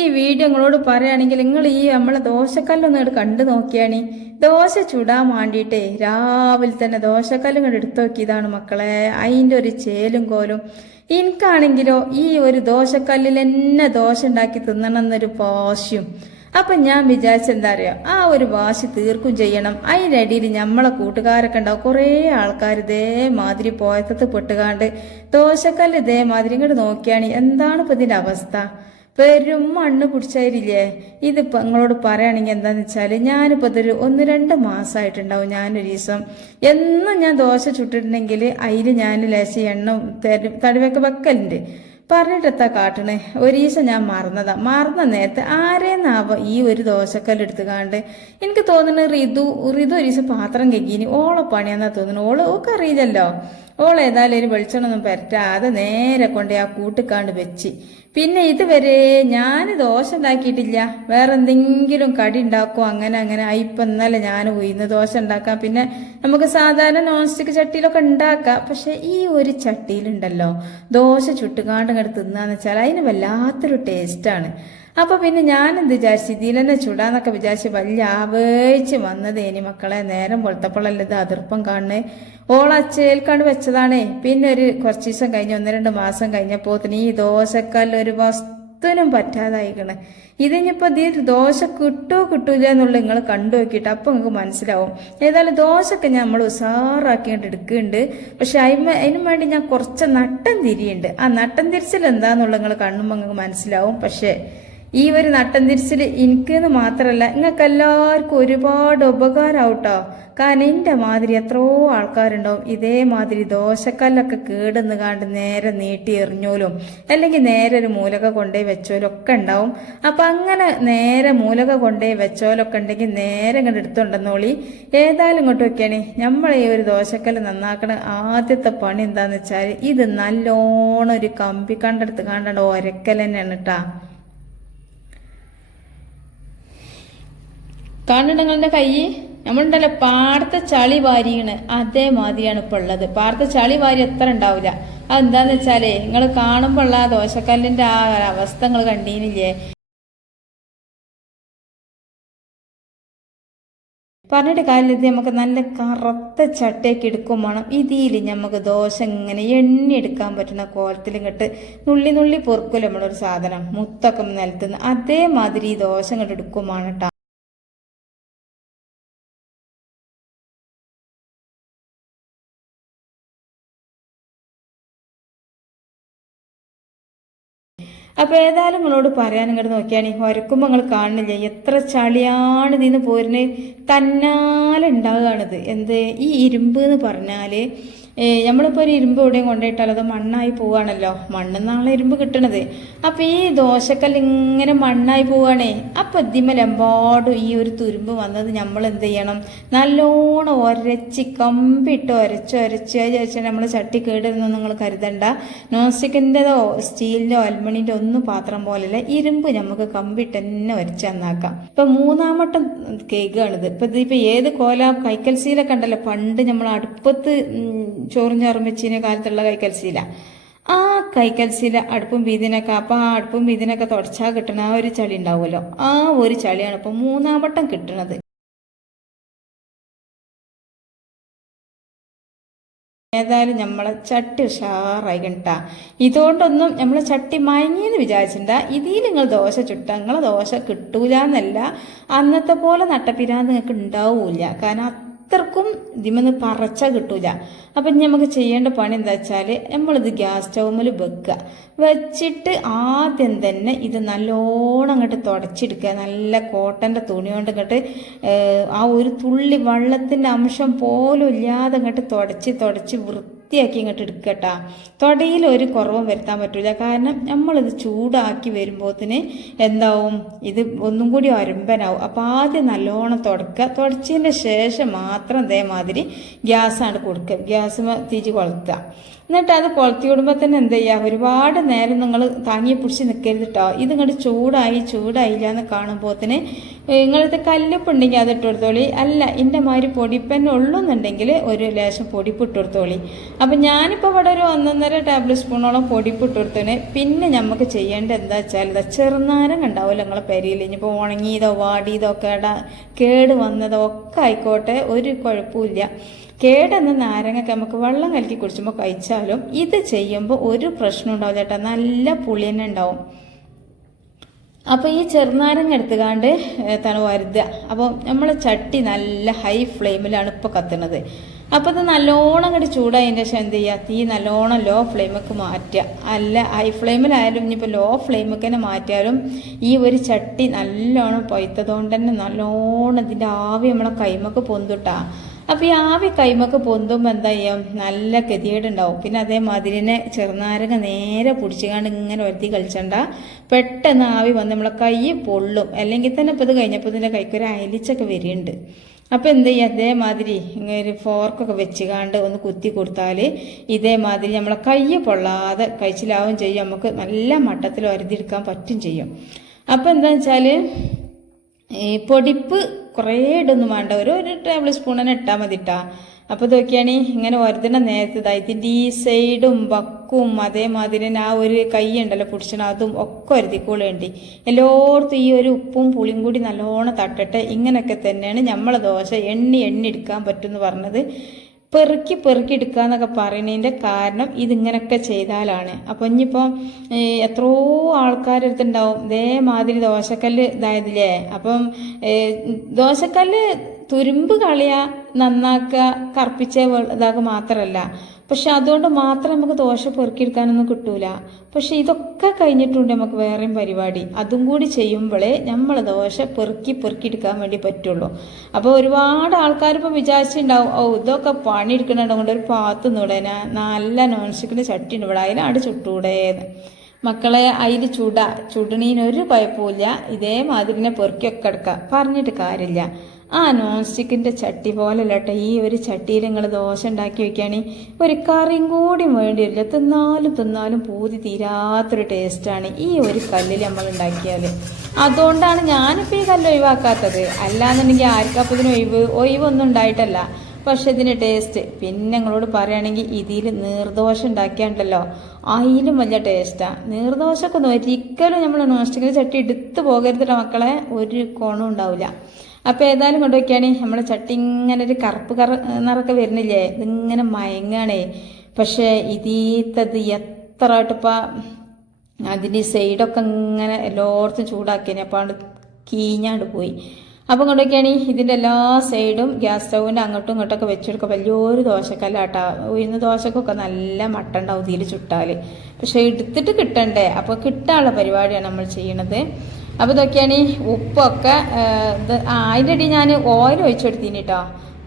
ഈ വീഡിയോ നിങ്ങളോട് പറയുകയാണെങ്കിൽ നിങ്ങൾ ഈ നമ്മളെ ദോശക്കല്ലൊന്നും ഇങ്ങോട്ട് കണ്ടു നോക്കിയാണ്. ദോശ ചുടാൻ വേണ്ടിയിട്ടേ രാവിലെ തന്നെ ദോശക്കല്ലും ഇങ്ങോട്ട് എടുത്തു നോക്കിയതാണ് മക്കളെ. അതിൻ്റെ ഒരു ചേലും കോലും. എനിക്കാണെങ്കിലോ ഈ ഒരു ദോശക്കല്ലിൽ തന്നെ ദോശ ഉണ്ടാക്കി തിന്നണം എന്നൊരു വാശിയും. അപ്പൊ ഞാൻ വിചാരിച്ചെന്താ അറിയോ, ആ ഒരു വാശി തീർക്കും ചെയ്യണം. അതിനിടയിൽ നമ്മളെ കൂട്ടുകാരൊക്കെ ഉണ്ടാവും കുറേ ആൾക്കാർ ഇതേമാതിരി പോയത്തത്ത് പെട്ടുകാണ്ട് ദോശക്കല്ല് ഇതേമാതിരി ഇങ്ങോട്ട് നോക്കിയാണ്. എന്താണ് ഇപ്പൊ ഇതിന്റെ അവസ്ഥ? വെറും മണ്ണ് പിടിച്ചായിരില്ലേ. ഇതിപ്പോ നിങ്ങളോട് പറയുകയാണെങ്കിൽ എന്താന്ന് വെച്ചാല് ഞാനിപ്പോ ഇതൊരു 1-2 മാസമായിട്ടുണ്ടാവും. ഞാനൊരു ദിവസം എന്നും ഞാൻ ദോശ ചുട്ടിട്ടുണ്ടെങ്കിൽ അതിൽ ഞാൻ ലേശം എണ്ണ തടിവൊക്കെ വെക്കലുണ്ട്. പറഞ്ഞിട്ടെത്താ കാട്ടണേ. ഒരു ദിവസം ഞാൻ മറന്ന നേരത്തെ ആരേന്നാവ ഈ ഒരു ദോശക്കല്ലെടുത്ത് കാണ്ട് എനിക്ക് തോന്നുന്നു റിതു ഒരു ദിവസം പാത്രം കെക്കിനി ഓളെ പണിയാന്നാ തോന്നുന്നു. ഓൾക്ക് അറിയില്ലല്ലോ. ഏതായാലും ഒരു വെളിച്ചെണ്ണൊന്നും പറ്റാതെ നേരെ കൊണ്ട് ആ കൂട്ടിക്കാണ്ട് വെച്ച്. പിന്നെ ഇതുവരെ ഞാൻ ദോശ ഉണ്ടാക്കിയിട്ടില്ല. വേറെ എന്തെങ്കിലും കടി ഉണ്ടാക്കും. അങ്ങനെ ഇപ്പൊ ഇന്നലെ ഞാൻ ഉയർന്ന് ദോശ ഉണ്ടാക്കാം. പിന്നെ നമുക്ക് സാധാരണ നോൺ സ്റ്റിക്ക് ചട്ടിയിലൊക്കെ ഉണ്ടാക്കാം. പക്ഷെ ഈ ഒരു ചട്ടിയിലുണ്ടല്ലോ ദോശ ചുട്ടുകാണ്ട് ഇങ്ങോട്ട് തിന്നാന്ന് വെച്ചാൽ അതിന് വല്ലാത്തൊരു ടേസ്റ്റാണ്. അപ്പൊ പിന്നെ ഞാനെന്ത് വിചാരിച്ചു, ഇതിലെന്നെ ചുടാന്നൊക്കെ വിചാരിച്ച് വലിയ ആവേശിച്ച് വന്നതേനി മക്കളെ. നേരം വെളുത്തപ്പോഴല്ല ഇത് അതിർപ്പം കാണുന്നേ. ഓളച്ചേൽക്കാണ്ട് വെച്ചതാണേ. പിന്നെ ഒരു കുറച്ച് ദിവസം കഴിഞ്ഞ് 1-2 മാസം കഴിഞ്ഞപ്പോത്തിന് ഈ ദോശക്കല്ല് ഒരു വസ്തുനും പറ്റാതായിക്കണ്. ഇതിനിപ്പോ ഇതിൽ ദോശ കിട്ടൂല എന്നുള്ള നിങ്ങൾ കണ്ടു നോക്കിയിട്ട് അപ്പൊ നിങ്ങൾക്ക് മനസ്സിലാവും. ഏതായാലും ദോശയൊക്കെ നമ്മൾ ഉസാറാക്കിയിട്ട് എടുക്കുന്നുണ്ട്. പക്ഷെ അതിനും വേണ്ടി ഞാൻ കുറച്ച് നട്ടം തിരിയുണ്ട്. ആ നട്ടം തിരിച്ചിൽ എന്താന്നുള്ള നിങ്ങൾ കാണുമ്പോൾ നിങ്ങൾക്ക് മനസ്സിലാവും. പക്ഷെ ഈ ഒരു നട്ടം തിരിച്ചിൽ എനിക്കെന്ന് മാത്രമല്ല നിങ്ങൾക്ക് എല്ലാവർക്കും ഒരുപാട് ഉപകാരമാവട്ടോ. കാരണം എൻ്റെ മാതിരി എത്രയോ ആൾക്കാരുണ്ടാവും ഇതേമാതിരി ദോശക്കല്ലൊക്കെ കേടുന്ന് കാണ്ട് നേരെ നീട്ടി എറിഞ്ഞോലും അല്ലെങ്കിൽ നേരെ ഒരു മൂലക കൊണ്ടുപോയി വെച്ചോലും ഒക്കെ ഉണ്ടാവും. അപ്പൊ അങ്ങനെ നേരെ മൂലക കൊണ്ടുപോയി വെച്ചോലൊക്കെ ഉണ്ടെങ്കിൽ നേരെ ഇങ്ങോട്ട് എടുത്തുണ്ടെന്നോളി. ഏതായാലും ഇങ്ങോട്ട് വെക്കണേ. നമ്മൾ ഈ ഒരു ദോശക്കല്ല് നന്നാക്കണ ആദ്യത്തെ പണി എന്താന്ന് വെച്ചാൽ ഇത് നല്ലോണം ഒരു കമ്പി കണ്ടെടുത്ത് കണ്ടോ ഒരക്കൽ തന്നെയാണ് കേട്ടാ. കാണുന്നുണ്ടെങ്ങളുടെ കൈ നമ്മളുണ്ടല്ലോ പാടത്തെ ചളി വാരിയാണ് അതേമാതിരിയാണ് ഇപ്പൊ ഉള്ളത്. പാടത്തെ ചളി വാരി എത്ര ഉണ്ടാവില്ല. അതെന്താന്ന് വെച്ചാലേ നിങ്ങൾ കാണുമ്പോൾ ഉള്ള ആ ദോശക്കല്ലിന്റെ ആ അവസ്ഥ നിങ്ങൾ കണ്ടീനില്ലേ. പറഞ്ഞിട്ട് കാര്യത്തിൽ നമുക്ക് നല്ല കറുത്ത ചട്ടയൊക്കെ എടുക്കും വേണം. ഇതിൽ നമുക്ക് ദോശ ഇങ്ങനെ എണ്ണി എടുക്കാൻ പറ്റുന്ന കോലത്തിൽ ഇങ്ങോട്ട് നുള്ളി പൊറുക്കൂല നമ്മളൊരു സാധനം മുത്തൊക്കെ നിലത്തുനിന്ന് അതേമാതിരി ഈ ദോശ ഇങ്ങോട്ട് എടുക്കും വേണം കേട്ടോ. അപ്പൊ ഏതായാലും നിങ്ങളോട് പറയാൻ ഇങ്ങോട്ട് നോക്കിയാണ് ഉരക്കുമ്പോ നിങ്ങൾ കാണുന്നില്ല എത്ര ചളിയാണ് ഇതിന്ന് പോരുന്നത്. തന്നാലുണ്ടാവുകയാണിത്. എന്ത് ഈ ഇരുമ്പ് എന്ന് പറഞ്ഞാല് നമ്മളിപ്പോൾ ഒരു ഇരുമ്പ് എവിടെയും കൊണ്ടുപോയിട്ടാൽ അത് മണ്ണായി പോവുകയാണല്ലോ. മണ്ണെന്നാണല്ലോ ഇരുമ്പ് കിട്ടണത്. അപ്പൊ ഈ ദോശക്കല്ല് ഇങ്ങനെ മണ്ണായി പോവുകയാണേ. അപ്പൊ ഇതിമലെമ്പാടും ഈ ഒരു തുരുമ്പ് വന്നത് നമ്മൾ എന്ത് ചെയ്യണം, നല്ലോണം ഒരച്ച് കമ്പിട്ട് ഒരച്ച് നമ്മൾ ചട്ടി കേടുന്നൊന്നും നിങ്ങൾ കരുതണ്ട. നോൺ സ്റ്റിക്കിൻ്റെതോ സ്റ്റീലിൻ്റെോ അലുമിനിയൻ്റെ ഒന്നും പാത്രം പോലെയല്ല, ഇരുമ്പ് നമുക്ക് കമ്പിട്ട് തന്നെ ഒരച്ച് നന്നാക്കാം. ഇപ്പൊ 3-ാമട്ടം കേക്കാണിത്. ഇതിപ്പോ ഏത് കോല കൈക്കൽസീലൊക്കെ ഉണ്ടല്ലോ പണ്ട് നമ്മൾ അടുപ്പത്ത് ചോറും ചാറും വെച്ചിന് കാലത്തുള്ള കൈക്കൽശീല. ആ കൈക്കൽശീല അടുപ്പും വീതിനൊക്കെ അപ്പൊ ആ അടുപ്പും വീതിനൊക്കെ തുടച്ചാൽ കിട്ടണ ആ ഒരു ചളി ഉണ്ടാവുമല്ലോ, ആ ഒരു ചളിയാണ് ഇപ്പൊ 3-ാം വട്ടം കിട്ടണത്. ഏതായാലും നമ്മളെ ചട്ടി ഉഷാറായി കണ്ടാ. ഇതുകൊണ്ടൊന്നും നമ്മളെ ചട്ടി മയങ്ങിയെന്ന് വിചാരിച്ചിട്ട. ഇതിൽ നിങ്ങൾ ദോശ ചുട്ട നിങ്ങളെ ദോശ കിട്ടൂല എന്നല്ല, അന്നത്തെ പോലെ നട്ടപ്പിരാന്ന് നിങ്ങൾക്ക് ഉണ്ടാവൂല. കാരണം അത്രക്കും ഇതിമെന്ന് പറച്ചാൽ കിട്ടൂല. അപ്പം നമുക്ക് ചെയ്യേണ്ട പണി എന്താ വെച്ചാൽ നമ്മളിത് ഗ്യാസ് സ്റ്റൗമിൽ വെച്ചിട്ട് ആദ്യം തന്നെ ഇത് നല്ലോണം അങ്ങോട്ട് തുടച്ചെടുക്കുക. നല്ല കോട്ടൻ്റെ തുണി കൊണ്ട് ഇങ്ങോട്ട് ആ ഒരു തുള്ളി വെള്ളത്തിൻ്റെ അംശം പോലും ഇല്ലാതെ അങ്ങോട്ട് തുടച്ച് വൃത്തിയാക്കി ഇങ്ങോട്ട് എടുക്കട്ടാ. തൊടയിൽ ഒരു കുറവും വരുത്താൻ പറ്റൂല. കാരണം നമ്മളിത് ചൂടാക്കി വരുമ്പോത്തിന് എന്താവും, ഇത് ഒന്നും കൂടി ഒരമ്പനാവും. അപ്പം ആദ്യം നല്ലോണം തുടച്ചതിൻ്റെ ശേഷം മാത്രം ഇതേമാതിരി ഗ്യാസാണ് കൊടുക്കുക. ഗ്യാസ് തിരി കൊളുത്തുക. എന്നിട്ട് അത് കൊളുത്തി വിടുമ്പോൾ തന്നെ എന്ത് ചെയ്യുക, ഒരുപാട് നേരം നിങ്ങൾ താങ്ങി പിടിച്ച് നിൽക്കരുത് കേട്ടോ. ഇത് ഇങ്ങോട്ട് ചൂടായില്ല എന്ന് കാണുമ്പോഴത്തിന് നിങ്ങളിത് കല്ലുപ്പുണ്ടെങ്കിൽ അത് ഇട്ട് കൊടുത്തോളി. അല്ല എൻ്റെ മാതിരി പൊടിപ്പന്നെ ഉള്ളൂന്നുണ്ടെങ്കിൽ ഒരു ലേശം പൊടിപ്പ് ഇട്ട് കൊടുത്തോളി. അപ്പം ഞാനിപ്പോൾ ഇവിടെ ഒരു 1.5 ടേബിൾ സ്പൂണോളം പൊടിപ്പ് ഇട്ട് കൊടുത്തേന്. പിന്നെ നമുക്ക് ചെയ്യേണ്ടത് എന്താ വെച്ചാൽ ചെറുനാരങ്ങ ഉണ്ടാവില്ല നിങ്ങളെ പെരയിൽ. ഇനിയിപ്പോൾ ഉണങ്ങിയതോ വാടിയതോ കേട് വന്നതോ ഒക്കെ ആയിക്കോട്ടെ, ഒരു കുഴപ്പമില്ല. കേടെന്ന നാരങ്ങയൊക്കെ നമുക്ക് വെള്ളം കലക്കി കുടിച്ചുമ്പോൾ കഴിച്ചാലും ഇത് ചെയ്യുമ്പോൾ ഒരു പ്രശ്നം ഉണ്ടാവില്ല ചേട്ടാ, നല്ല പുളി തന്നെ ഉണ്ടാവും. അപ്പോൾ ഈ ചെറുനാരങ്ങ എടുത്തുകാണ്ട് തന്നെ വരുതുക. അപ്പോൾ നമ്മൾ ചട്ടി നല്ല ഹൈ ഫ്ലെയിമിലാണ് ഇപ്പോൾ കത്തുന്നത്. അപ്പോൾ ഇത് നല്ലോണം അങ്ങോട്ട് ചൂടായതിൻ്റെ ശേഷം എന്ത് ചെയ്യുക, തീ നല്ലോണം ലോ ഫ്ലെയിമൊക്കെ മാറ്റുക. അല്ല ഹൈ ഫ്ലെയിമിലായാലും ഇനിയിപ്പോൾ ലോ ഫ്ലെയിമൊക്കെ തന്നെ മാറ്റിയാലും ഈ ഒരു ചട്ടി നല്ലോണം പൊയ്ത്തതുകൊണ്ട് തന്നെ നല്ലോണം ഇതിൻ്റെ ആവി നമ്മളെ കൈമൊക്കെ പൊന്തുട്ടാ. അപ്പോൾ ഈ ആവി കൈമൊക്കെ പൊന്തുമ്പോൾ എന്താ ചെയ്യാം, നല്ല ഗതികേടുണ്ടാവും. പിന്നെ അതേമാതിരിനെ ചെറുനാരങ്ങ നേരെ പിടിച്ചുകൊണ്ട് ഇങ്ങനെ വരുത്തി കളിച്ചണ്ട, പെട്ടെന്ന് ആവി വന്ന് നമ്മളെ കൈ പൊള്ളും. അല്ലെങ്കിൽ തന്നെ ഇപ്പോൾ ഇത് കഴിഞ്ഞപ്പോൾ ഇതിൻ്റെ കൈക്കൊരു അയലിച്ചൊക്കെ വരികയുണ്ട്. അപ്പോൾ എന്ത് ചെയ്യുക, അതേമാതിരി ഇങ്ങനെ ഫോർക്കൊക്കെ വെച്ചുകാണ്ട് ഒന്ന് കുത്തി കൊടുത്താൽ ഇതേമാതിരി നമ്മളെ കൈ പൊള്ളാതെ കഴിച്ചിലാവും ചെയ്യും. നമുക്ക് നല്ല മട്ടത്തിൽ വരുതിയെടുക്കാൻ പറ്റും ചെയ്യും. അപ്പോൾ എന്താണെന്ന് വെച്ചാൽ ഈ പൊടിപ്പ് കുറേ ഇടൊന്നും വേണ്ട, ഒരു ടേബിൾ സ്പൂൺ തന്നെ ഇട്ടാൽ മതി ഇട്ടാ. അപ്പോൾ നോക്കിയാണ് ഇങ്ങനെ വരുന്ന നേരത്തെ ഇതിൻ്റെ ഈ സൈഡും ബക്കും അതേമാതിരി തന്നെ ആ ഒരു കൈ ഉണ്ടല്ലോ പിടിച്ചണം, അതും ഒക്കെ വരുത്തിക്കോളേണ്ടി. എല്ലായിടത്തും ഈ ഒരു ഉപ്പും പുളിയും കൂടി നല്ലോണം തട്ടട്ടെ. ഇങ്ങനെയൊക്കെ തന്നെയാണ് നമ്മളെ ദോശ എണ്ണി എടുക്കാൻ പറ്റുമെന്ന് പറഞ്ഞത്. പെറുക്കി എടുക്കുക എന്നൊക്കെ പറയുന്നതിൻ്റെ കാരണം ഇതിങ്ങനെയൊക്കെ ചെയ്താലാണ്. അപ്പം ഇനിയിപ്പോൾ എത്രയോ ആൾക്കാരെടുത്തുണ്ടാവും ഇതേമാതിരി ദോശക്കല്ല് ഇതായതില്ലേ. അപ്പം ദോശക്കല്ല് തുരുമ്പ് കളയുക, നന്നാക്കുക, കറുപ്പിച്ച ഇതാക്കുക മാത്രമല്ല. പക്ഷെ അതുകൊണ്ട് മാത്രം നമുക്ക് ദോശ പെറുക്കിയെടുക്കാനൊന്നും കിട്ടൂല. പക്ഷെ ഇതൊക്കെ കഴിഞ്ഞിട്ടുണ്ട് നമുക്ക് വേറെയും പരിപാടി. അതും കൂടി ചെയ്യുമ്പോഴേ നമ്മൾ ദോശ പെറുക്കിയെടുക്കാൻ വേണ്ടി പറ്റുള്ളൂ. അപ്പോൾ ഒരുപാട് ആൾക്കാരിപ്പോൾ വിചാരിച്ചിട്ടുണ്ടാവും, ഇതൊക്കെ പണിയെടുക്കണ കൊണ്ട് ഒരു പാത്ത് നിടന നല്ല നോൺ സ്റ്റിക്കിൻ്റെ ചട്ടി ഉണ്ട് ഇവിടെ, അതിലാണ് ചുട്ടൂടേന്ന്. മക്കളെ അതിൽ ചുടണീനൊരു കുഴപ്പമില്ല. ഇതേമാതിരിനെ പെറുക്കിയൊക്കെ എടുക്കാം, പറഞ്ഞിട്ട് കാര്യമില്ല. ആ നോൺ സ്റ്റിക്കിൻ്റെ ചട്ടി പോലെ അല്ലട്ടെ ഈ ഒരു ചട്ടിയിൽ നിങ്ങൾ ദോശ ഉണ്ടാക്കി വെക്കുകയാണെങ്കിൽ ഒരു കറിയും കൂടി വേണ്ടി വരില്ല. തിന്നാലും പൂതി തീരാത്തൊരു ടേസ്റ്റാണ് ഈ ഒരു കല്ലിൽ നമ്മൾ ഉണ്ടാക്കിയാൽ. അതുകൊണ്ടാണ് ഞാനിപ്പോൾ ഈ കല്ല് ഒഴിവാക്കാത്തത്. അല്ലാന്നുണ്ടെങ്കിൽ ആർക്കപ്പതിന് ഒഴിവൊന്നും ഉണ്ടായിട്ടല്ല, പക്ഷെ ഇതിന് ടേസ്റ്റ്. പിന്നെ നിങ്ങളോട് പറയുകയാണെങ്കിൽ ഇതിൽ നീർദോശ ഉണ്ടാക്കിയാണ്ടല്ലോ അതിലും വലിയ ടേസ്റ്റാണ്. നീർദോശയൊക്കെ ഒരിക്കലും നമ്മൾ നോൺ സ്റ്റിക്കിൻ്റെ ചട്ടി എടുത്ത് പോകരുതില്ല മക്കളെ, ഒരു കോണും ഉണ്ടാവില്ല. അപ്പോൾ ഏതായാലും കൊണ്ടുവയ്ക്കുകയാണ് നമ്മളെ ചട്ടി ഇങ്ങനെ ഒരു കറുപ്പ് നിറക്കെ വരുന്നില്ലേ, ഇതിങ്ങനെ മയങ്ങാണേ. പക്ഷേ ഇതീത്തത് എത്ര ആയിട്ടിപ്പം അതിൻ്റെ സൈഡൊക്കെ ഇങ്ങനെ എല്ലായിടത്തും ചൂടാക്കിയതിനെ അപ്പോൾ അത് കീഞ്ഞാണ്ട് പോയി. അപ്പം കൊണ്ടൊക്കെയാണ് ഇതിൻ്റെ എല്ലാ സൈഡും ഗ്യാസ് സ്റ്റൗവിൻ്റെ അങ്ങോട്ടും ഇങ്ങോട്ടൊക്കെ വെച്ചെടുക്കുക. വലിയൊരു ദോശക്കല്ലാട്ടാ, ഉയർന്ന ദോശക്കൊക്കെ നല്ല മട്ട ഉണ്ടാവും ഇതിൽ ചുട്ടാൽ. പക്ഷെ എടുത്തിട്ട് കിട്ടണ്ടേ, അപ്പോൾ കിട്ടാനുള്ള പരിപാടിയാണ് നമ്മൾ ചെയ്യണത്. അപ്പോൾ ഇതൊക്കെയാണ് ഉപ്പൊക്കെ അതിൻ്റെ ഇടയിൽ ഞാൻ ഓയിൽ ഒഴിച്ചെടുത്തിന് കേട്ടോ.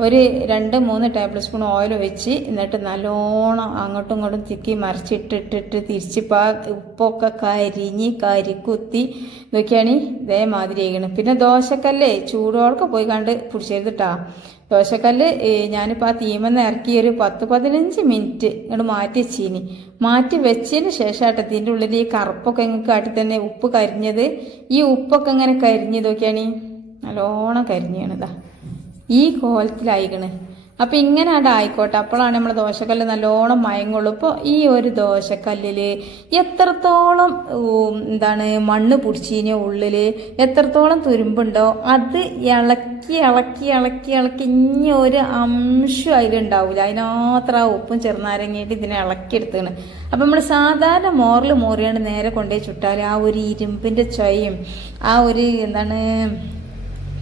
ഒരു 2-3 ടേബിൾ സ്പൂൺ ഓയിൽ ഒഴിച്ച് എന്നിട്ട് നല്ലോണം അങ്ങോട്ടും ഇങ്ങോട്ടും തിക്കി മറിച്ചിട്ടിട്ടിട്ട് തിരിച്ചിപ്പോൾ ഉപ്പൊക്കെ കരിക്കുത്തി ഇതൊക്കെയാണ് ഇതേമാതിരി ആയിരിക്കണം. പിന്നെ ദോശക്കല്ലേ ചൂടോടൊക്കെ പോയി കണ്ട് പിടിച്ചെടുത്ത് കേട്ടോ. ദോശക്കല്ല് ഞാനിപ്പോൾ ആ തീമെന്ന് ഇറക്കി ഒരു 10-15 മിനിറ്റ് ഇങ്ങോട്ട് മാറ്റി വെച്ചതിന് ശേഷമായിട്ട് ഇതിൻ്റെ ഉള്ളിൽ ഈ കറുപ്പൊക്കെ ഇങ്ങനെ കാട്ടി തന്നെ ഉപ്പ് കരിഞ്ഞത്. ഈ ഉപ്പൊക്കെ ഇങ്ങനെ കരിഞ്ഞതൊക്കെയാണ് നല്ലോണം കരിഞ്ഞാണിതാ ഈ കോലത്തിലായിക്കണ്. അപ്പം ഇങ്ങനെ ആയിക്കോട്ടെ, അപ്പോഴാണ് നമ്മൾ ദോശക്കല്ല് നല്ലോണം മയങ്ങുള്ളൂ. ഇപ്പോൾ ഈ ഒരു ദോശക്കല്ലിൽ എത്രത്തോളം മണ്ണ് പിടിച്ചിന് ഉള്ളിൽ എത്രത്തോളം തുരുമ്പുണ്ടോ അത് ഇളക്കി ഇനി ഒരു അംശം അതിലുണ്ടാവില്ല. അതിനത്ര ഉപ്പും ചെറുനാരങ്ങയായിട്ട് ഇതിനെ ഇളക്കിയെടുത്താണ്. അപ്പം നമ്മൾ സാധാരണ മോറിയാണ്ട് നേരെ കൊണ്ടുപോയി ചുട്ടാൽ ആ ഒരു ഇരുമ്പിൻ്റെ ചൊയ്യും ആ ഒരു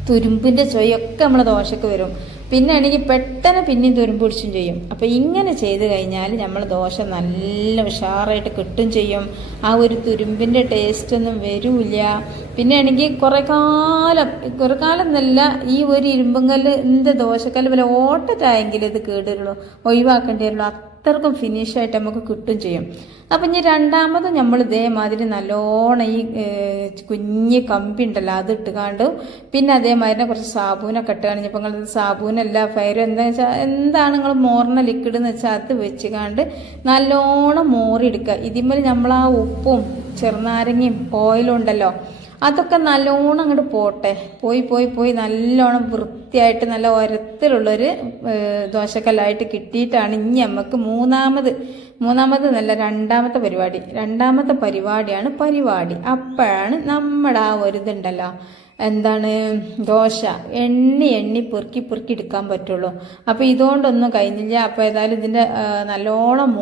തുരുമ്പിൻ്റെ ചൊയ്യൊക്കെ നമ്മളെ ദോശക്ക് വരും. പിന്നെ ആണെങ്കിൽ പെട്ടെന്ന് പിന്നെയും തുരുമ്പ് പിടിച്ചും ചെയ്യും. അപ്പോൾ ഇങ്ങനെ ചെയ്ത് കഴിഞ്ഞാൽ നമ്മൾ ദോശ നല്ല ഉഷാറായിട്ട് കിട്ടും ചെയ്യും. ആ ഒരു തുരുമ്പിൻ്റെ ടേസ്റ്റ് ഒന്നും വരില്ല. പിന്നെ ആണെങ്കിൽ കുറേ കാലം എന്നല്ല, ഈ ഒരു ഇരുമ്പുങ്കല്ല് ദോശക്കല്ല് പോലെ ഓട്ടറ്റായെങ്കിൽ ഇത് കേടുള്ളൂ, ഒഴിവാക്കേണ്ടി വരുള്ളൂ. അത്ര അത്രക്കും ഫിനിഷായിട്ട് നമുക്ക് കിട്ടും ചെയ്യും. അപ്പം ഇനി രണ്ടാമത് നമ്മൾ ഇതേമാതിരി നല്ലോണം ഈ കുഞ്ഞ് കമ്പി ഉണ്ടല്ലോ അത് ഇട്ടുകാണ്ട് പിന്നെ അതേമാതിരി കുറച്ച് സാബൂനൊക്കെ ഇട്ടുകാണ്ട് ഇപ്പം നിങ്ങൾ സാബൂനല്ല ഫയർ എന്താണെന്ന് വെച്ചാൽ എന്താണ് നിങ്ങൾ മോറിന ലിക്വിഡ് എന്ന് വെച്ചാൽ അത് വെച്ചുകാണ്ട് നല്ലോണം മോറിയെടുക്കുക. ഇതിന്മേൽ നമ്മൾ ആ ഉപ്പും ചെറുനാരങ്ങയും ഓയിലും ഉണ്ടല്ലോ അതൊക്കെ നല്ലോണം അങ്ങോട്ട് പോട്ടെ. പോയി നല്ലോണം വൃത്തിയായിട്ട് നല്ല ഉരത്തിലുള്ളൊരു ദോശക്കല്ലായിട്ട് കിട്ടിയിട്ടാണ് ഇനി നമുക്ക് മൂന്നാമത് നല്ല രണ്ടാമത്തെ പരിപാടിയാണ് പരിപാടി. അപ്പോഴാണ് നമ്മുടെ ആ ഒരു ഇതുണ്ടല്ലോ എന്താണ് ദോശ എണ്ണി പെറുക്കി എടുക്കാൻ പറ്റുള്ളൂ. അപ്പോൾ ഇതുകൊണ്ടൊന്നും കഴിഞ്ഞില്ല. അപ്പോൾ ഏതായാലും ഇതിൻ്റെ നല്ലോണം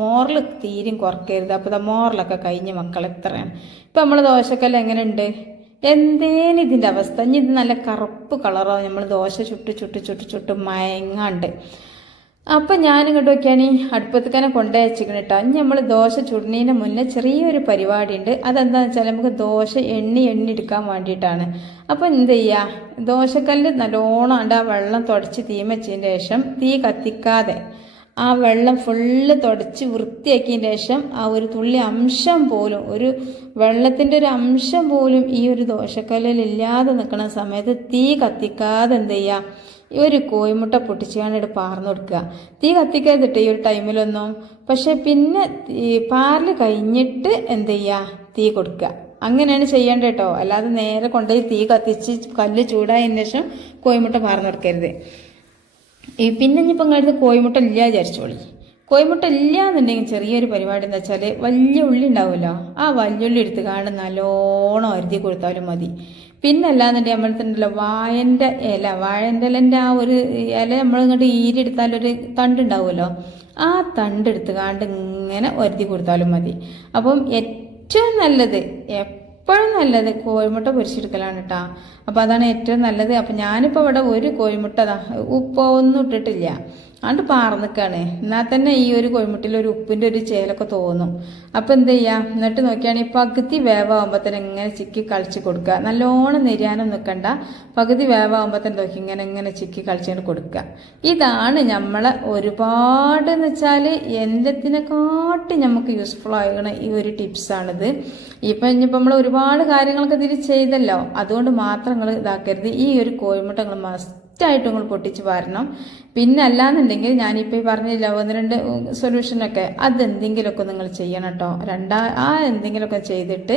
മോറിൽ തീരും കുറക്കരുത്. അപ്പോൾ മോറിലൊക്കെ കഴിഞ്ഞ് മക്കൾ എത്രയാണ്. ഇപ്പം നമ്മൾ ദോശക്കല്ല എങ്ങനെയുണ്ട് എന്തേലും ഇതിൻ്റെ അവസ്ഥ. ഇനി ഇത് നല്ല കറുപ്പ് കളറോ നമ്മൾ ദോശ ചുട്ട് മയങ്ങാണ്ട്. അപ്പം ഞാനിങ്ങോട്ട് നോക്കിയാണ് അടുപ്പത്തേക്കന്നെ കൊണ്ടുവച്ചിരിക്കണം കേട്ടോ. ഇനി നമ്മൾ ദോശ ചുടുന്നതിന് മുന്നേ ചെറിയൊരു പരിപാടി ഉണ്ട്. അതെന്താണെന്ന് വെച്ചാൽ നമുക്ക് ദോശ എണ്ണി എടുക്കാൻ വേണ്ടിയിട്ടാണ്. അപ്പം എന്ത് ചെയ്യുക, ദോശക്കല്ല് നല്ലോണം ആ വെള്ളം തുടച്ച് തീ വെച്ചതിന് ശേഷം തീ കത്തിക്കാതെ ആ വെള്ളം ഫുള്ള് തുടച്ച് വൃത്തിയാക്കിയതിന് ശേഷം ആ ഒരു തുള്ളി അംശം പോലും ഒരു വെള്ളത്തിൻ്റെ ഒരു അംശം പോലും ഈ ഒരു ദോശക്കല്ലിൽ ഇല്ലാതെ നിൽക്കുന്ന സമയത്ത് തീ കത്തിക്കാതെ എന്ത് ചെയ്യുക, ഈ ഒരു കോഴിമുട്ട പൊട്ടിച്ചാണ്ട് പാർന്നു കൊടുക്കുക. തീ കത്തിക്കാതിട്ട് ഈ ഒരു ടൈമിലൊന്നും. പക്ഷെ പിന്നെ പാർല് കഴിഞ്ഞിട്ട് എന്ത് ചെയ്യുക, തീ കൊടുക്കുക. അങ്ങനെയാണ് ചെയ്യേണ്ടത് കേട്ടോ. അല്ലാതെ നേരെ കൊണ്ടുപോയി തീ കത്തിച്ച് കല്ല് ചൂടായതിന് ശേഷം കോഴിമുട്ട പാർന്നു കൊടുക്കരുത്. പിന്നെ ഇനിയിപ്പോൾ നിങ്ങളടുത്ത് കോഴിമുട്ട ഇല്ല വിചാരിച്ചോളി. കോഴിമുട്ട ഇല്ല എന്നുണ്ടെങ്കിൽ ചെറിയൊരു പരിപാടി എന്ന് വെച്ചാൽ വലിയ ഉള്ളി ഉണ്ടാവുമല്ലോ, ആ വലിയുള്ളി എടുത്ത് കാണും നല്ലോണം അരുതി കൊടുത്താലും മതി. പിന്നെ അല്ലാന്നുണ്ടെങ്കിൽ നമ്മളുണ്ടല്ലോ വാഴൻ്റെ ഇലൻ്റെ ആ ഒരു ഇല നമ്മൾ ഇങ്ങോട്ട് ഈരെടുത്താലൊരു തണ്ടുണ്ടാവുമല്ലോ, ആ തണ്ടെടുത്ത് കാണ്ട് ഇങ്ങനെ ഒരുതി കൊടുത്താലും മതി. അപ്പം ഏറ്റവും നല്ലത് എപ്പോഴും നല്ലത് കോഴിമുട്ട പൊരിച്ചെടുക്കലാണ് കേട്ടോ. അപ്പം അതാണ് ഏറ്റവും നല്ലത്. അപ്പം ഞാനിപ്പോൾ ഇവിടെ ഒരു കോഴിമുട്ട ഉപ്പൊന്നും ഇട്ടിട്ടില്ല, ആണ്ട് പാർന്നിക്കാണ്. എന്നാൽ തന്നെ ഈ ഒരു കോഴിമുട്ടയിൽ ഒരു ഉപ്പിൻ്റെ ഒരു ചേലൊക്കെ തോന്നും. അപ്പം എന്ത് ചെയ്യുക, എന്നിട്ട് നോക്കിയാണെങ്കിൽ പകുതി വേവാകുമ്പോൾ തന്നെ ഇങ്ങനെ ചിക്കി കളിച്ച് കൊടുക്കുക. നല്ലോണം നെരിയാനും നിൽക്കണ്ട, പകുതി വേവാകുമ്പോൾ തന്നെ നോക്കി ഇങ്ങനെ ചിക്കി കളിച്ചുകൊണ്ട് കൊടുക്കുക. ഇതാണ് നമ്മളെ ഒരുപാട് എന്ന് വെച്ചാൽ എല്ലാത്തിനെക്കാട്ടും നമുക്ക് യൂസ്ഫുൾ ആകുന്ന ഈ ഒരു ടിപ്സാണിത്. ഇപ്പം ഇനിയിപ്പോൾ നമ്മൾ ഒരുപാട് കാര്യങ്ങളൊക്കെ ഇതിൽ ചെയ്തല്ലോ, അതുകൊണ്ട് മാത്രം നിങ്ങൾ ഇതാക്കരുത്. ഈ ഒരു കോഴിമുട്ട നിങ്ങൾ മസ്റ്റായിട്ട് നിങ്ങൾ പൊട്ടിച്ച് പാരണം. പിന്നെ അല്ലാന്നുണ്ടെങ്കിൽ ഞാനിപ്പോൾ ഈ പറഞ്ഞില്ല 1-2 സൊല്യൂഷനൊക്കെ അതെന്തെങ്കിലുമൊക്കെ നിങ്ങൾ ചെയ്യണം കേട്ടോ. എന്തെങ്കിലുമൊക്കെ ചെയ്തിട്ട്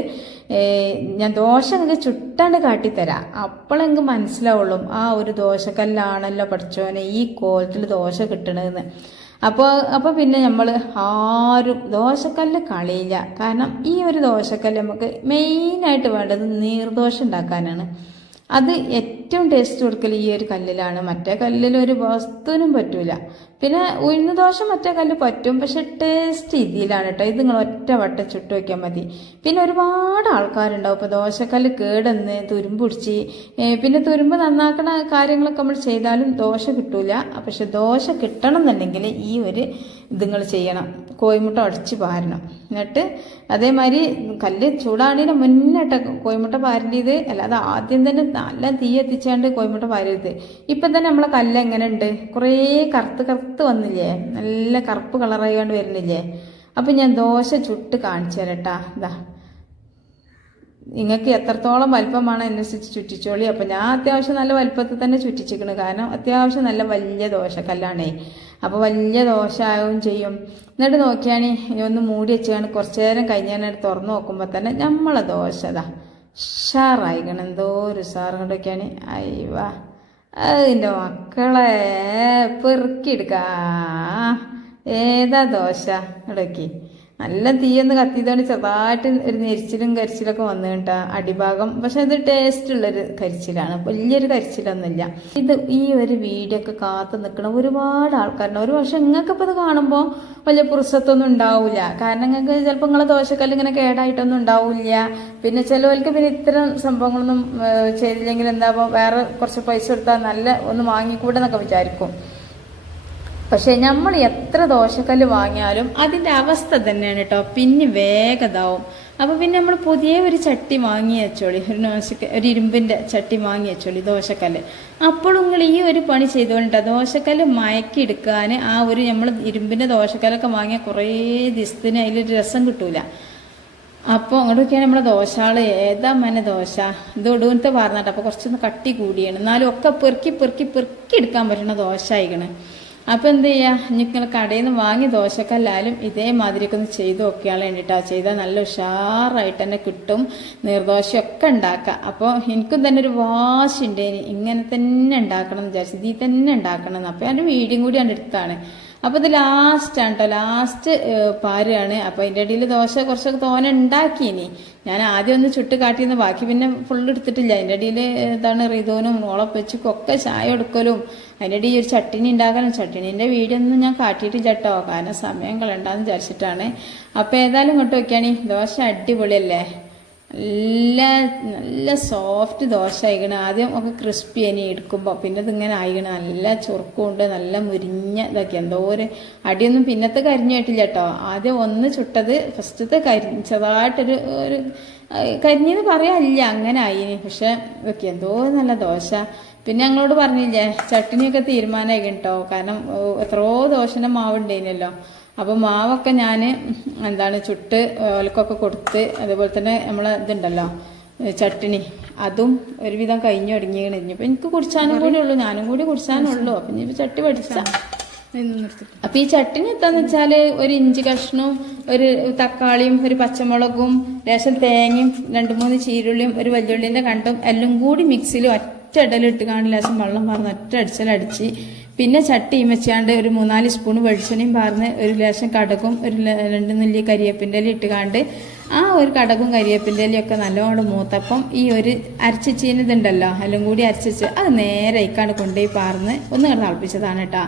ഞാൻ ദോശ നിങ്ങൾക്ക് ചുട്ടാണ്ട് കാട്ടിത്തരാം. അപ്പോഴെങ്കിൽ മനസ്സിലാവുള്ളൂ ആ ഒരു ദോശക്കല്ലാണല്ലോ പഠിച്ചോനെ ഈ കോലത്തിൽ ദോശ കിട്ടണതെന്ന്. അപ്പോൾ പിന്നെ നമ്മൾ ആരും ദോശക്കല്ല് കളയില്ല. കാരണം ഈ ഒരു ദോശക്കല്ല് നമുക്ക് മെയിനായിട്ട് വേണ്ടത് നീർദോശ ഉണ്ടാക്കാനാണ്. അത് ഏറ്റവും ടേസ്റ്റ് കൊടുക്കൽ ഈ ഒരു കല്ലിലാണ്. മറ്റേ കല്ലിൽ ഒരു വസ്തുവിനും പറ്റൂല. പിന്നെ ഉഴുന്ന് ദോശ മറ്റേ കല്ല് പറ്റും, പക്ഷെ ടേസ്റ്റ് ഇതിലാണ് കേട്ടോ. ഇത് നിങ്ങൾ ഒറ്റ വട്ടം ചുട്ട് വയ്ക്കാൻ മതി. പിന്നെ ഒരുപാട് ആൾക്കാരുണ്ടാവും ഇപ്പോൾ ദോശക്കല്ല് കേടെന്ന് തുരുമ്പ് പിടിച്ച്, പിന്നെ തുരുമ്പ് നന്നാക്കണ കാര്യങ്ങളൊക്കെ നമ്മൾ ചെയ്താലും ദോശ കിട്ടൂല. പക്ഷെ ദോശ കിട്ടണം എന്നുണ്ടെങ്കിൽ ഈ ഒരു ഇത് നിങ്ങൾ ചെയ്യണം, കോഴിമുട്ട ഉടച്ച് പാരണം. എന്നിട്ട് അതേമാതിരി കല്ല് ചൂടാണതിന് മുന്നേട്ട കോഴിമുട്ട പാരേണ്ടത്, അല്ലാതെ ആദ്യം തന്നെ നല്ല തീ എത്തിച്ചാണ്ട് കോഴിമുട്ട പാരരുത്. ഇപ്പം തന്നെ നമ്മളെ കല്ല് എങ്ങനെ ഉണ്ട്, കുറേ കറുത്ത് വന്നില്ലേ, നല്ല കറുപ്പ് കളറായിക്കൊണ്ട് വരുന്നില്ലേ. അപ്പം ഞാൻ ദോശ ചുട്ട് കാണിച്ചു തരട്ടാ. ഇതാ നിങ്ങൾക്ക് എത്രത്തോളം വലിപ്പമാണ് അനുസരിച്ച് ചുറ്റിച്ചോളി. അപ്പം ഞാൻ അത്യാവശ്യം നല്ല വലിപ്പത്തിൽ തന്നെ ചുറ്റിച്ചിരിക്കണ്, കാരണം അത്യാവശ്യം നല്ല വലിയ ദോശക്കല്ലാണേ. അപ്പോൾ വലിയ ദോശ ആവുകയും ചെയ്യും. എന്നിട്ട് നോക്കിയാണ് ഒന്ന് മൂടി വെച്ചാണ് കുറച്ചു നേരം കഴിഞ്ഞാൽ തുറന്നു നോക്കുമ്പോൾ തന്നെ നമ്മളെ ദോശ ഇതാ ഉഷാറായിക്കണം. എന്തോ ഒരു ഉഷാർ കൊണ്ടൊക്കെയാണ്. അയ്യവാ അതിൻ്റെ മക്കളെ പെറുക്കിയെടുക്കാ. ഏതാ ദോശ ഇടയ്ക്ക് നല്ല തീയൊന്ന് കത്തിയതുകൊണ്ട് ചെറുതായിട്ട് ഒരു നെരിച്ചിലും കരിച്ചിലൊക്കെ വന്നു കേട്ടോ അടിഭാഗം. പക്ഷെ അത് ടേസ്റ്റ് ഉള്ളൊരു കരിച്ചിലാണ്, വലിയൊരു കരിച്ചിലൊന്നുമില്ല. ഈ ഒരു വീഡിയോ ഒക്കെ കാത്തു നിൽക്കണം ഒരുപാട് ആൾക്കാരുണ്ട്. ഒരു പക്ഷെ നിങ്ങൾക്കിപ്പോൾ ഇത് കാണുമ്പോൾ വലിയ പുറത്തൊന്നും ഉണ്ടാവില്ല, കാരണം നിങ്ങൾക്ക് ചിലപ്പോൾ നിങ്ങളെ ദോശക്കല്ല് ഇങ്ങനെ കേടായിട്ടൊന്നും ഉണ്ടാവില്ല. പിന്നെ ചിലവർക്ക് പിന്നെ ഇത്തരം സംഭവങ്ങളൊന്നും ചെയ്തില്ലെങ്കിൽ എന്താകുമ്പോൾ വേറെ കുറച്ച് പൈസ കൊടുത്താൽ നല്ല ഒന്ന് വാങ്ങിക്കൂടെ എന്നൊക്കെ വിചാരിക്കും. പക്ഷെ നമ്മൾ എത്ര ദോശക്കല്ല് വാങ്ങിയാലും അതിൻ്റെ അവസ്ഥ തന്നെയാണ് കേട്ടോ, പിന്നെ വേഗതാവും. അപ്പോൾ പിന്നെ നമ്മൾ പുതിയ ഒരു ചട്ടി വാങ്ങി വെച്ചോളി, ഒരു ഇരുമ്പിൻ്റെ ചട്ടി വാങ്ങി വെച്ചോളി ദോശക്കല്ല്. അപ്പോൾ നിങ്ങൾ ഈ ഒരു പണി ചെയ്തുകൊണ്ടിട്ടാ ദോശക്കല്ല് മയക്കിയെടുക്കാൻ ആ ഒരു നമ്മൾ ഇരുമ്പിൻ്റെ ദോശക്കല്ലൊക്കെ വാങ്ങിയാൽ കുറേ ദിവസത്തിന് അതിലൊരു രസം കിട്ടൂല. അപ്പോൾ അങ്ങോട്ടൊക്കെയാണ് നമ്മളെ ദോശകൾ ഏതാ മനെ ദോശ ഇത് ഒടുവിനത്തെ പറഞ്ഞിട്ട് അപ്പോൾ കുറച്ചൊന്ന് കട്ടി കൂടിയാണ്, എന്നാലും ഒക്കെ പെറുക്കി എടുക്കാൻ പറ്റുന്ന ദോശ ആയിക്കണ്. അപ്പോൾ എന്ത് ചെയ്യുക, നിങ്ങൾ കടയിൽ നിന്ന് വാങ്ങി ദോശക്കല്ലാലും ഇതേമാതിരിയൊക്കെ ഒന്ന് ചെയ്ത് നോക്കിയാൽ വേണ്ടിയിട്ടാണ്. ചെയ്താൽ നല്ല ഉഷാറായിട്ട് തന്നെ കിട്ടും, നീർദോശയൊക്കെ ഉണ്ടാക്കാം. അപ്പോൾ എനിക്കും തന്നെ ഒരു വാശുണ്ടേനി ഇങ്ങനെ തന്നെ ഉണ്ടാക്കണം എന്ന് വിചാരിച്ചു, ഇതിൽ തന്നെ ഉണ്ടാക്കണം എന്ന്. അപ്പോൾ ഞാൻ വീഡിയോയും കൂടി എടുത്താണ്. അപ്പോൾ ഇത് ലാസ്റ്റാണ് കേട്ടോ, ലാസ്റ്റ് പാരുകയാണ്. അപ്പോൾ അതിൻ്റെ ഇടയിൽ ദോശ കുറച്ചൊക്കെ തോനെ ഉണ്ടാക്കിയിനി. ഞാൻ ആദ്യം ഒന്ന് ചുട്ട് കാട്ടിയെന്ന്, ബാക്കി പിന്നെ ഫുള്ള് എടുത്തിട്ടില്ല. അതിൻ്റെ ഇടയിൽ എന്താണ് റിതോനും ഓളപ്പച്ചുക്കും ഒക്കെ ചായ എടുക്കലും അതിൻ്റെ ഇടയിൽ ഒരു ചട്ടിനി ഉണ്ടാക്കാനും. ചട്ടിനീൻ്റെ വീഡിയോ ഒന്നും ഞാൻ കാട്ടിയിട്ടില്ല കേട്ടോ, കാരണം സമയം കളയണ്ടെന്ന് വിചാരിച്ചിട്ടാണ്. അപ്പോൾ ഏതായാലും ഇങ്ങോട്ട് നോക്കിയാണ്, ദോശ അടിപൊളിയല്ലേ, നല്ല സോഫ്റ്റ് ദോശ ആയിക്കണ്. ആദ്യം ഒക്കെ ക്രിസ്പി ഇനി എടുക്കുമ്പോൾ, പിന്നെ ഇതിങ്ങനെ ആയിക്കണ്, നല്ല ചുറുക്കുണ്ട്, നല്ല മുരിഞ്ഞ ഇതൊക്കെ. എന്തോ ഒരു അടിയൊന്നും പിന്നത്തെ കരിഞ്ഞു കേട്ടില്ല കേട്ടോ. ആദ്യം ഒന്ന് ചുട്ടത് ഫസ്റ്റത്തെ ചെറുതായിട്ടൊരു കരിഞ്ഞെന്ന് പറയാനില്ല, അങ്ങനെ ആയിന്. പക്ഷെ ഇതൊക്കെ എന്തോ നല്ല ദോശ. പിന്നെ ഞങ്ങളോട് പറഞ്ഞില്ലേ ചട്ടിനിയൊക്കെ തീരുമാനമായി കേട്ടോ, കാരണം എത്രയോ ദോശൻ്റെ മാവുണ്ടായിരുന്നല്ലോ. അപ്പോൾ മാവൊക്കെ ഞാൻ എന്താണ് ചുട്ട് ഓലക്കൊക്കെ കൊടുത്ത്, അതുപോലെ തന്നെ നമ്മളെ ഇതുണ്ടല്ലോ ചട്ടിനി, അതും ഒരുവിധം കഴിഞ്ഞു തുടങ്ങിയാണ്. ഇനിയിപ്പോൾ എനിക്ക് കുടിച്ചാനും കൂടി ഉള്ളൂ, ഞാനും കൂടി കുടിച്ചാനുള്ളൂ. അപ്പം ഇനിയിപ്പോൾ ചട്ടി പഠിച്ചാ. അപ്പം ഈ ചട്ടിനി എന്താന്ന് വെച്ചാൽ ഒരു ഇഞ്ചി കഷ്ണവും ഒരു തക്കാളിയും ഒരു പച്ചമുളകും ലേശം തേങ്ങയും 2-3 ചീരുള്ളിയും ഒരു വലിയുള്ളിൻ്റെ കണ്ടും എല്ലാം കൂടി മിക്സിയിൽ ഒറ്റ ഇടലിട്ട് കാണും, ലേശം വെള്ളം പറഞ്ഞ് ഒറ്റ അടിച്ചലടിച്ച്, പിന്നെ ചട്ടിയും വെച്ചാണ്ട് ഒരു 3-4 സ്പൂൺ വെളിച്ചെണ്ണയും പറഞ്ഞ് ഒരു ലേശം കടകും ഒരു 2 നെല്ലി കരിയേപ്പിൻ്റെ ഇല ഇട്ടുകാണ്ട് ആ ഒരു കടകും കരിയേപ്പിൻ്റെ ഇലയൊക്കെ നല്ലോണം മൂത്തപ്പം ഈ ഒരു അരച്ചിച്ചീനതുണ്ടല്ലോ എല്ലാം കൂടി അരച്ചിച്ച് അത് നേരെ ഇക്കാണ്ട് കൊണ്ടുപോയി പാർന്ന് ഒന്ന് തിളപ്പിച്ചതാണ് കേട്ടോ.